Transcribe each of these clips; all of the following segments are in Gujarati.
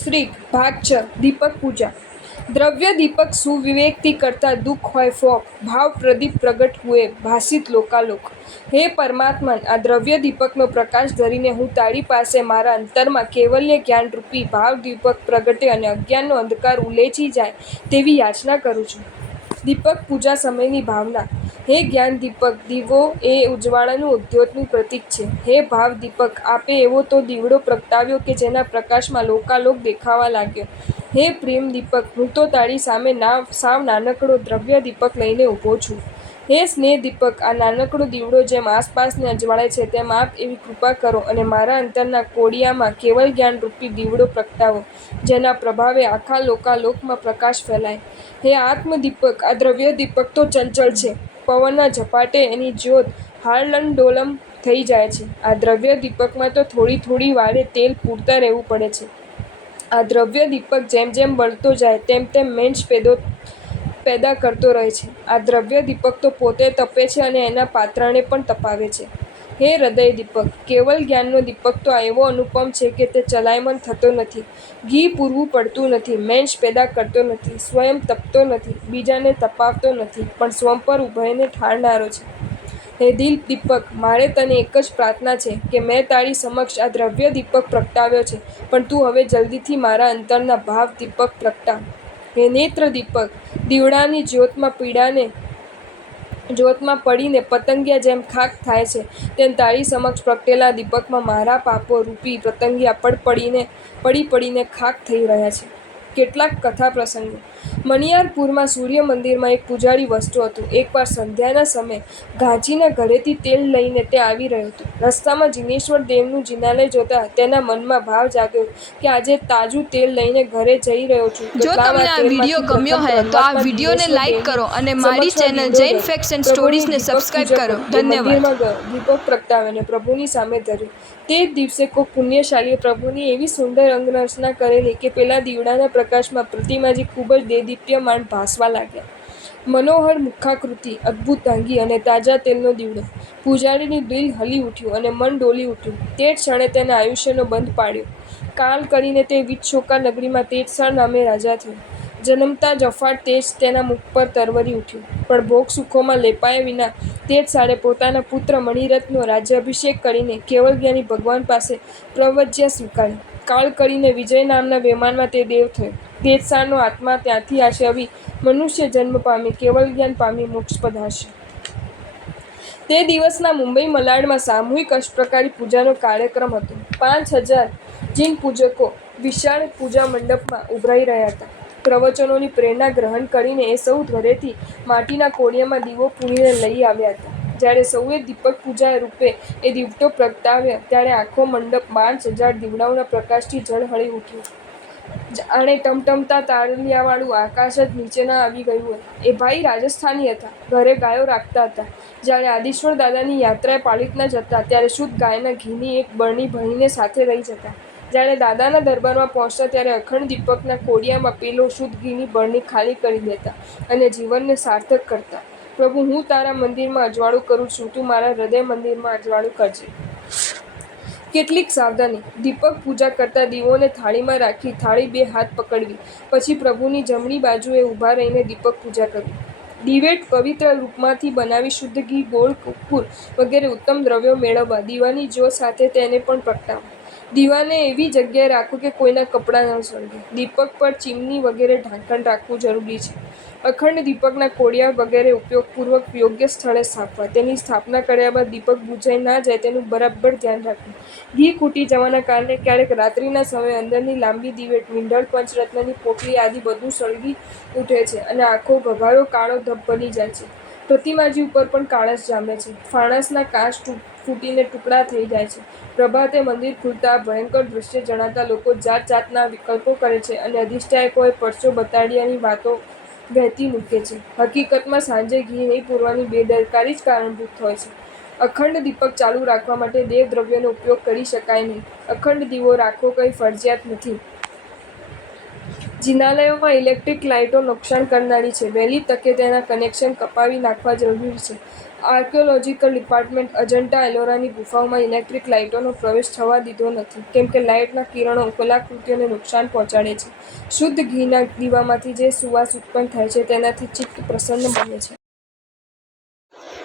શ્રી ભાગ છ દીપક પૂજા. દ્રવ્ય દીપક સુવિવેકથી કરતા દુઃખ હોય ફોક. ભાવ પ્રદીપ પ્રગટ હુએ ભાષિત લોકાલોક. હે પરમાત્મન, આ દ્રવ્ય દીપકનો પ્રકાશ ધરીને હું તારી પાસે મારા અંતરમાં કેવલ્ય જ્ઞાનરૂપી ભાવ દીપક પ્રગટે અને અજ્ઞાનનો અંધકાર ઉલેચી જાય તેવી યાચના કરું છું. દીપક પૂજા સમયની ભાવના. હે જ્ઞાન દીપક, દીવો એ ઉજવાળાનું ઉદ્યોતનું પ્રતીક છે. હે ભાવ દીપક, આપે એવો તો દીવડો પ્રગટાવ્યો કે જેના પ્રકાશમાં લોકાલોક દેખાવા લાગ્યો. હે પ્રેમ દીપક, હું તો તારી સામે ના સાવ નાનકડો દ્રવ્ય દીપક લઈને ઊભો છું. હે સ્નેહ દીપક, આ નાનકડો દીવડો જેમ આસપાસને અજવાળે છે, તેમ આપ એવી કૃપા કરો અને મારા અંતરના કોડિયામાં કેવલ જ્ઞાનરૂપી દીવડો પ્રગટાવો, જેના પ્રભાવે આખા લોકાલોકમાં પ્રકાશ ફેલાય. હે આત્મદીપક, આ દ્રવ્ય દીપક તો ચંચળ છે, પવનના ઝપાટે એની જ્યોત હાર્લન ડોલમ થઈ જાય છે. આ દ્રવ્ય દીપકમાં તો થોડી થોડી વારે તેલ પૂરતા રહેવું પડે છે. આ દ્રવ્ય દીપક જેમ જેમ બળતો જાય, તેમ તેમ મેંજ પેદો પેદા કરતો રહે છે. આ દ્રવ્ય દીપક તો પોતે તપે છે અને એના પાત્રને પણ તપાવે છે. હે હૃદય દીપક, કેવલ જ્ઞાનનો દીપક તો એવો અનુપમ છે કે તે ચલાયમન થતો નથી. ઘી પૂરવું પડતું નથી મેંજ પેદા કરતો નથી, સ્વયં તપતો નથી, બીજાને તપાવતો નથી, પણ સ્વયં પર ઉભયને ઠારનારો છે. હે દિલ દીપક, મારે તને એક જ પ્રાર્થના છે કે મેં તારી સમક્ષ આ દ્રવ્ય દીપક પ્રગટાવ્યો છે, પણ તું હવે જલ્દીથી મારા અંતરના ભાવ દીપક પ્રગટાવ. હે નેત્ર દીપક દીવડાની જ્યોતમાં પીડાને, જ્યોતમાં પડીને પતંગિયા જેમ ખાક થાય છે, તેમ તારી સમક્ષ પ્રગટેલા દીપકમાં મારા પાપો રૂપી પતંગિયા પડ પડીને, પડી પડીને ખાક થઈ રહ્યા છે. કેટલાક કથા પ્રસંગો મણિયારપુરમાં સૂર્ય મંદિરમાં એક પૂજારી વસ્તુ હતું. એકવાર સંધ્યાના સમયે ઘાંચીના ઘરેથી તેલ લઈને તે આવી રહ્યો હતો. રસ્તામાં જિનેશ્વર દેવનું જિનાલય જોતા તેના મનમાં ભાવ જાગ્યો કે આજે તાજું તેલ લઈને ઘરે જઈ રહ્યો છું. જો તમને આ વીડિયો ગમ્યો હોય તો આ વિડીયોને લાઈક કરો અને મારી ચેનલ જૈન ફેક્ટ્સ એન્ડ સ્ટોરીઝને સબસ્ક્રાઇબ કરો. ધન્યવાદ. દીપક પ્રગટાવીને પ્રભુની સામે ધર્યું. તે દિવસે કોઈ પુણ્યશાળીએ પ્રભુની એવી સુંદર અંગરચના કરેલી કે પેલા દીવડાના પ્રકાશમાં પ્રતિમાજી ખૂબ જ દેદીપ્યમાન ભાસવા લાગ્યા. મનોહર મુખાકૃતિ, અદ્ભુત અંગી અને તાજા તેલનો દીવડો. પૂજારીની દિલ હલી ઉઠ્યું અને મન ડોલી ઉઠ્યું. તે જ ક્ષણે તેના આયુષ્યનો બંધ પાડ્યો. કાલ કરીને તે વિચ્છોકા નગરીમાં તેજસર નામે રાજા થયો. જન્મતા જફાટ તેજ તેના મુખ પર તરવરી ઉઠ્યું. પણ ભોગ સુખોમાં લેપાયા વિના તેજ સારે પોતાના પુત્ર મણિરથનો રાજ્યાભિષેક કરીને કેવળ જ્ઞાની ભગવાન પાસે પ્રવજ્યા સ્વીકારી કાળ કરીને વિજય નામના વિમાનમાં તે દેવ થયો. તેજસારનો આત્મા ત્યાંથી આશે આવી, મનુષ્ય જન્મ પામી, કેવલ જ્ઞાન પામી, મોક્ષ પધારશે. તે દિવસના મુંબઈ મલાડમાં સામૂહિક અષ્ટપ્રકારી પૂજાનો કાર્યક્રમ હતો. પાંચ હજાર જીન પૂજકો વિશાળ પૂજા મંડપમાં ઉભરાઈ રહ્યા હતા. પ્રવચનોની પ્રેરણા ગ્રહણ કરીને એ સૌ ઘરેથી માટીના કોડિયામાં દીવો પૂરીને લઈ આવ્યા હતા. જ્યારે સૌએ દીપક પૂજા રૂપે એ દીવટો પ્રગટાવ્યા, ત્યારે આખો મંડપ પાંચ હજાર દીવડાઓના પ્રકાશથી ઝળહળી ઉઠ્યો. જાણે ટમટમતા તારલિયાવાળું આકાશ જ નીચેના આવી ગયું હતું એ ભાઈ રાજસ્થાની હતા. ઘરે ગાયો રાખતા હતા. જ્યારે આદિશ્વર દાદાની યાત્રાએ પાલિતના જતા, ત્યારે શુદ્ધ ગાયના ઘીની એક બરણી ભણીને સાથે રહી જતા. જ્યારે દાદાના દરબારમાં પહોંચતા, ત્યારે અખંડ દીપકના કોડિયામાં પેલો શુદ્ધ ઘીની બળની ખાલી કરી દેતા અને જીવનને સાર્થક કરતા. પ્રભુ, હું તારા મંદિરમાં અજવાળું કરું છું. તું મારા હૃદય મંદિરમાં અજવાળું કરજે. કેટલીક સાવધાની. દીપક પૂજા કરતા દીવોને થાળીમાં રાખી થાળી બે હાથ પકડવી. પછી પ્રભુની જમણી બાજુએ ઊભા રહીને દીપક પૂજા કરવી. દિવેટ પવિત્ર રૂપમાંથી બનાવી શુદ્ધ ઘી, ગોળ, કપૂર વગેરે ઉત્તમ દ્રવ્યો મેળવવા. દીવાની જો સાથે તેને પણ પ્રગટાવવા દીવાને એવી જગ્યાએ રાખવું કે કોઈના કપડાં ન સળગે. દીપક પર ચીમની વગેરે ઢાંકણ રાખવું જરૂરી છે. અખંડ દીપકના કોડિયા વગેરે ઉપયોગપૂર્વક યોગ્ય સ્થળે સ્થાપવા. તેની સ્થાપના કર્યા બાદ દીપક બુજાઈ ના જાય તેનું બરાબર ધ્યાન રાખવું. ઘી ખૂટી જવાના કારણે ક્યારેક રાત્રિના સમયે અંદરની લાંબી દિવેટ મીંઢળ પંચરત્નની પોટલી આદિ બધું સળગી ઉઠે છે અને આખો ભભારો કાળો ધબ બની જાય છે. પ્રતિમાજી ઉપર પણ કાળસ જામે છે. ફાણસના કાચ ફૂટીને ટુકડા થઈ જાય છે. પ્રભાતે મંદિર ખુલતા ભયંકર દૃશ્ય જણાતા લોકો જાત જાતના વિકલ્પો કરે છે અને અધિષ્ઠાયકોએ પરચો બતાડ્યાની વાતો વહેતી મૂકે છે. હકીકતમાં સાંજે ઘી નહીં પૂરવાની બેદરકારી જ કારણભૂત હોય છે. અખંડ દીપક ચાલુ રાખવા માટે દેવ દ્રવ્યનો ઉપયોગ કરી શકાય નહીં. અખંડ દીવો રાખવો કંઈ ફરજિયાત નથી. જિનાલયોમાં ઇલેક્ટ્રિક લાઇટો નુકસાન કરનારી છે. વહેલી તકે તેના કનેક્શન કપાવી નાખવા જરૂરી છે. આર્કિયોલોજીકલ ડિપાર્ટમેન્ટ અજંટા એલોરાની ગુફાઓમાં ઇલેક્ટ્રિક લાઇટોનો પ્રવેશ થવા દીધો નથી, કેમ કે લાઇટના કિરણો કલાકૃતિઓને નુકસાન પહોંચાડે છે. શુદ્ધ ઘીના દીવામાંથી જે સુવાસ ઉત્પન્ન થાય છે, તેનાથી ચિત્ત પ્રસન્ન બને છે.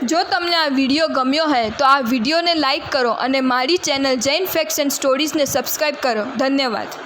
જો તમને આ વીડિયો ગમ્યો હોય તો આ વિડીયોને લાઇક કરો અને મારી ચેનલ જૈન ફેક્સ એન્ડ સ્ટોરીઝને સબસ્ક્રાઈબ કરો. ધન્યવાદ.